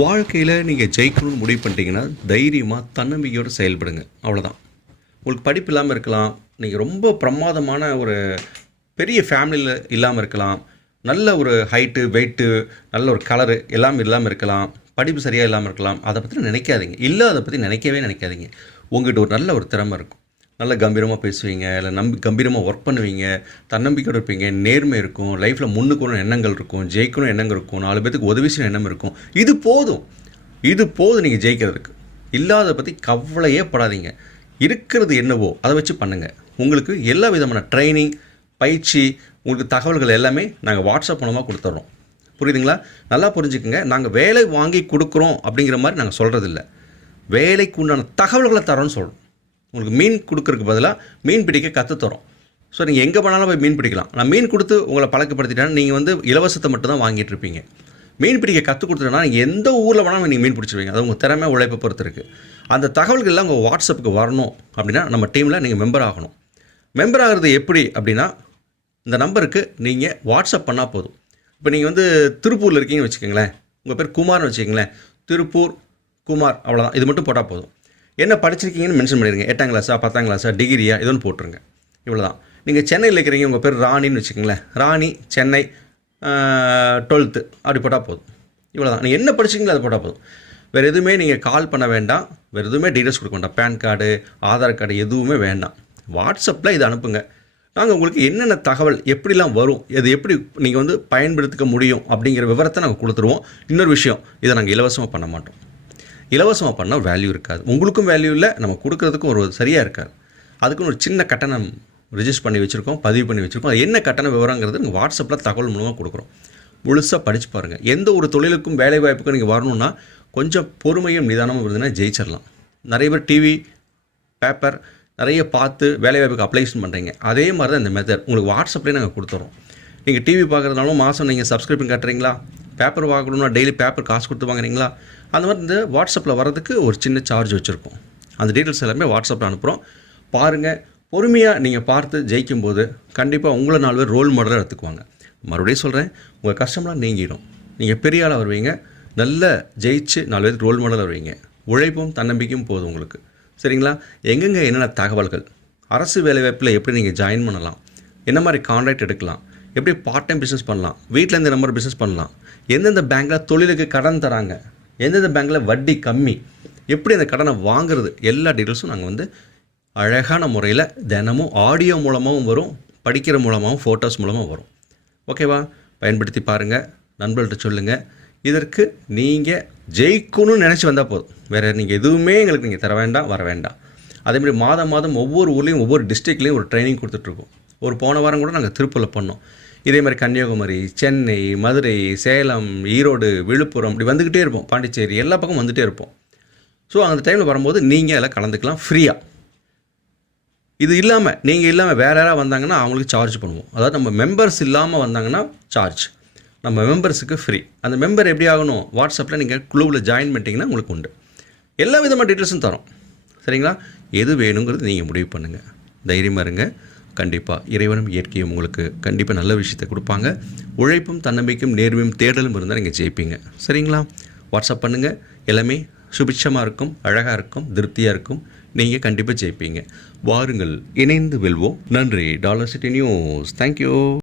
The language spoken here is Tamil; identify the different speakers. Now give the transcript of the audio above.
Speaker 1: வாழ்க்கையில் நீங்கள் ஜெயிக்கணும்னு முடிவு பண்ணிட்டீங்கன்னா தைரியமாக தன்னம்பிக்கையோடு செயல்படுங்க. அவ்வளோதான் உங்களுக்கு படிப்பு இல்லாமல் இருக்கலாம். நீங்கள் ரொம்ப பிரமாதமான ஒரு பெரிய ஃபேமிலியில் இல்லாமல் இருக்கலாம். நல்ல ஒரு ஹைட்டு வெயிட்டு நல்ல ஒரு கலரு எல்லாம் இல்லாமல் இருக்கலாம். படிப்பு சரியாக இல்லாமல் இருக்கலாம். அதை பற்றி நினைக்காதீங்க. இல்லை அதை பற்றி நினைக்கவே நினைக்காதீங்க. உங்கள்கிட்ட ஒரு நல்ல ஒரு திறமை இருக்கும். நல்ல கம்பீரமாக பேசுவீங்க இல்லை நம்பி கம்பீரமாக ஒர்க் பண்ணுவீங்க தன்னம்பிக்கையோடு இருப்பீங்க நேர்மை இருக்கும் லைஃப்பில் முன்னுக்கணும் எண்ணங்கள் இருக்கும் ஜெயிக்கணும் எண்ணங்கள் இருக்கும் நாலு பேத்துக்கு உதவி செய்யணும் எண்ணம் இருக்கும். இது போதும். இது போதும் நீங்கள் ஜெயிக்கிறதுக்கு. இல்லாத பற்றி கவலையே படாதீங்க. இருக்கிறது என்னவோ அதை வச்சு பண்ணுங்கள் உங்களுக்கு எல்லா விதமான ட்ரைனிங் பயிற்சி உங்களுக்கு தகவல்கள் எல்லாமே நாங்கள் வாட்ஸ்அப் மூலமாக கொடுத்துட்றோம் புரியுதுங்களா? நல்லா புரிஞ்சுக்கோங்க. நாங்கள் வேலை வாங்கி கொடுக்குறோம் அப்படிங்கிற மாதிரி நாங்கள் சொல்கிறதில்ல வேலைக்கு உண்டான தகவல்களை தரோன்னு சொல்கிறோம் உங்களுக்கு மீன் கொடுக்கறதுக்கு பதிலாக மீன் பிடிக்க கற்றுத் தரோம். ஸோ நீங்கள் எங்கே போனாலும் போய் மீன் பிடிக்கலாம். நான் மீன் கொடுத்து உங்களை பழக்கப்படுத்திட்டேன்னா நீங்கள் வந்து இலவசத்தை மட்டும் தான் வாங்கிட்டு இருப்பீங்க. மீன் பிடிக்க கற்றுக் கொடுத்துட்டேன்னா நீங்கள் எந்த ஊரில் வேணாலும் நீங்கள் மீன் பிடிச்சிருவீங்க. அது உங்கள் திறமை உழைப்பை பொறுத்து இருக்குது அந்த தகவல்கள்லாம் உங்கள் வாட்ஸ்அப்புக்கு வரணும் அப்படின்னா நம்ம டீமில் நீங்கள் மெம்பர் ஆகணும். மெம்பர் ஆகிறது எப்படி அப்படின்னா இந்த நம்பருக்கு நீங்கள் வாட்ஸ்அப் பண்ணால் போதும். இப்போ நீங்கள் வந்து திருப்பூரில் இருக்கீங்கன்னு வச்சுக்கோங்களேன். உங்கள் பேர் குமார்னு வச்சுக்கோங்களேன். திருப்பூர் குமார் அவ்வளோதான் இது மட்டும் போட்டால் போதும். என்ன படிச்சிருக்கீங்கன்னு மென்ஷன் பண்ணிடுங்க. எட்டாம் கிளாஸா பத்தாம் கிளாஸா டிகிரியா இது போட்டுருங்க போட்டுருங்க. இவ்வளோதான் நீங்கள் சென்னையில் இருக்கிறீங்க உங்கள் பேர் ராணின்னு வச்சுக்கோங்களேன். ராணி சென்னை டுவெல்த்து அப்படி போட்டால் போதும். இவ்வளோதான் நீங்கள் என்ன படிச்சிங்களோ அதை போட்டால் போதும். வேறு எதுவுமே நீங்கள் கால் பண்ண வேண்டாம். வேறு எதுவுமே டீட்டெயில்ஸ் கொடுக்க வேண்டாம். பேன் கார்டு ஆதார் கார்டு எதுவுமே வேண்டாம். வாட்ஸ்அப்பில் இதை அனுப்புங்க. நாங்கள் உங்களுக்கு என்னென்ன தகவல் எப்படிலாம் வரும் இது எப்படி நீங்கள் வந்து பயன்படுத்திக்க முடியும் அப்படிங்கிற விவரத்தை நாங்கள் கொடுத்துருவோம். இன்னொரு விஷயம் இதை நாங்கள் இலவசமாக பண்ண மாட்டோம். இலவசமாக பண்ணால் வேல்யூ இருக்காது. உங்களுக்கும் வேல்யூ இல்லை நம்ம கொடுக்குறதுக்கும் ஒரு சரியாக இருக்காது. அதுக்குன்னு ஒரு சின்ன கட்டணம் ரிஜிஸ்டர் பண்ணி வச்சுருக்கோம் பதிவு பண்ணி வச்சுருக்கோம். அது என்ன கட்டண விவரங்கிறது நீங்கள் வாட்ஸ்அப்பில் தகவல் மூலமாக கொடுக்குறோம். முழுசாக படித்து பாருங்கள் எந்த ஒரு தொழிலுக்கும் வேலை வாய்ப்புக்கும் நீங்கள் வரணும்னா கொஞ்சம் பொறுமையும் நிதானமும் இருந்ததுன்னா ஜெயிச்சிடலாம் நிறைய பேர் டிவி பேப்பர் நிறைய பார்த்து வேலை வாய்ப்புக்கு அப்ளைஷன் பண்ணுறீங்க அதே மாதிரி தான் இந்த மெத்தட் உங்களுக்கு வாட்ஸ்அப்லேயே நாங்கள் கொடுத்துறோம். நீங்கள் டிவி பார்க்குறதுனாலும் மாதம் நீங்கள் சப்ஸ்கிரிப்ஷன் கட்டுறீங்களா? பேப்பர் வாங்கணும்னா டெய்லி பேப்பர் காசு கொடுத்து வாங்குறீங்களா? அந்த மாதிரி இந்த வாட்ஸ்அப்பில் வரதுக்கு ஒரு சின்ன சார்ஜ் வச்சுருக்கோம் அந்த டீட்டெயில்ஸ் எல்லாமே வாட்ஸ்அப்பில் அனுப்புகிறோம் பாருங்கள் பொறுமையாக நீங்கள் பார்த்து ஜெயிக்கும்போது கண்டிப்பாக உங்களை நாலு பேர் ரோல் மாடலாக எடுத்துக்குவாங்க. மறுபடியும் சொல்கிறேன் உங்கள் கஷ்டம்லாம் நீங்கிடும். நீங்கள் பெரிய ஆளாக வருவீங்க. நல்ல ஜெயிச்சு நாலு பேருக்கு ரோல் மாடலாக வருவீங்க. உழைப்பும் தன்னம்பிக்கையும் போதும் உங்களுக்கு. சரிங்களா? எங்கெங்கே என்னென்ன தகவல்கள்? அரசு வேலைவாய்ப்பில் எப்படி நீங்கள் ஜாயின் பண்ணலாம்? என்ன மாதிரி கான்ட்ராக்ட் எடுக்கலாம்? எப்படி பார்ட் டைம் பிஸ்னஸ் பண்ணலாம்? வீட்டிலேருந்து நம்பர் பிஸ்னஸ் பண்ணலாம். எந்தெந்த பேங்க்கில் தொழிலுக்கு கடன் தராங்க? எந்தெந்த பேங்க்கில் வட்டி கம்மி? எப்படி அந்த கடனை வாங்குறது? எல்லா டீட்டெயில்ஸும் நாங்கள் வந்து அழகான முறையில் தினமும் ஆடியோ மூலமாகவும் வரும் படிக்கிற மூலமாகவும் ஃபோட்டோஸ் மூலமாக வரும். ஓகேவா பயன்படுத்தி பாருங்கள் நண்பர்கள்ட்ட சொல்லுங்கள் இதற்கு நீங்கள் ஜெயிக்கணும்னு நினச்சி வந்தால் போதும். வேறு நீங்கள் எதுவுமே எங்களுக்கு நீங்கள் தர வேண்டாம் வர வேண்டாம். அதேமாதிரி மாதம் மாதம் ஒவ்வொரு ஊர்லேயும் ஒவ்வொரு டிஸ்ட்ரிக்ட்லேயும் ஒரு ட்ரைனிங் கொடுத்துட்ருக்கோம் ஒரு போன வாரம் கூட நாங்கள் திருப்பூரில் பண்ணோம். இதே மாதிரி கன்னியாகுமரி சென்னை மதுரை சேலம் ஈரோடு விழுப்புரம் இப்படி வந்துக்கிட்டே இருப்போம். பாண்டிச்சேரி எல்லா பக்கம் வந்துகிட்டே இருப்போம். ஸோ அந்த டைமில் வரும்போது நீங்கள் எல்லாம் கலந்துக்கலாம் ஃப்ரீயாக இது இல்லாமல் நீங்கள் இல்லாமல் வேறு யாராவது வந்தாங்கன்னா அவங்களுக்கு சார்ஜ் பண்ணுவோம். அதாவது நம்ம மெம்பர்ஸ் இல்லாமல் வந்தாங்கன்னா சார்ஜ் நம்ம மெம்பர்ஸுக்கு ஃப்ரீ அந்த மெம்பர் எப்படி ஆகணும்? வாட்ஸ்அப்பில் நீங்கள் குழுவில் ஜாயின் பண்ணிட்டீங்கன்னா உங்களுக்கு உண்டு. எல்லா விதமான டீட்டெயில்ஸும் தரோம். சரிங்களா? எது வேணுங்கிறது நீங்கள் முடிவு பண்ணுங்கள் தைரியமாக இருங்க. கண்டிப்பாக இறைவனும் இயற்கையும் உங்களுக்கு கண்டிப்பாக நல்ல விஷயத்தை கொடுப்பாங்க. உழைப்பும் தன்னம்பிக்கையும் நேர்மையும் தேடலும் இருந்தால் நீங்கள் ஜெயிப்பீங்க. சரிங்களா? வாட்ஸ்அப் பண்ணுங்கள் எல்லாமே சுபிட்சமாக இருக்கும் அழகாக இருக்கும் திருப்தியாக இருக்கும். நீங்கள் கண்டிப்பாக ஜெயிப்பீங்க. வாருங்கள் இணைந்து வெல்வோம். நன்றி. Dollar city news. தேங்க்யூ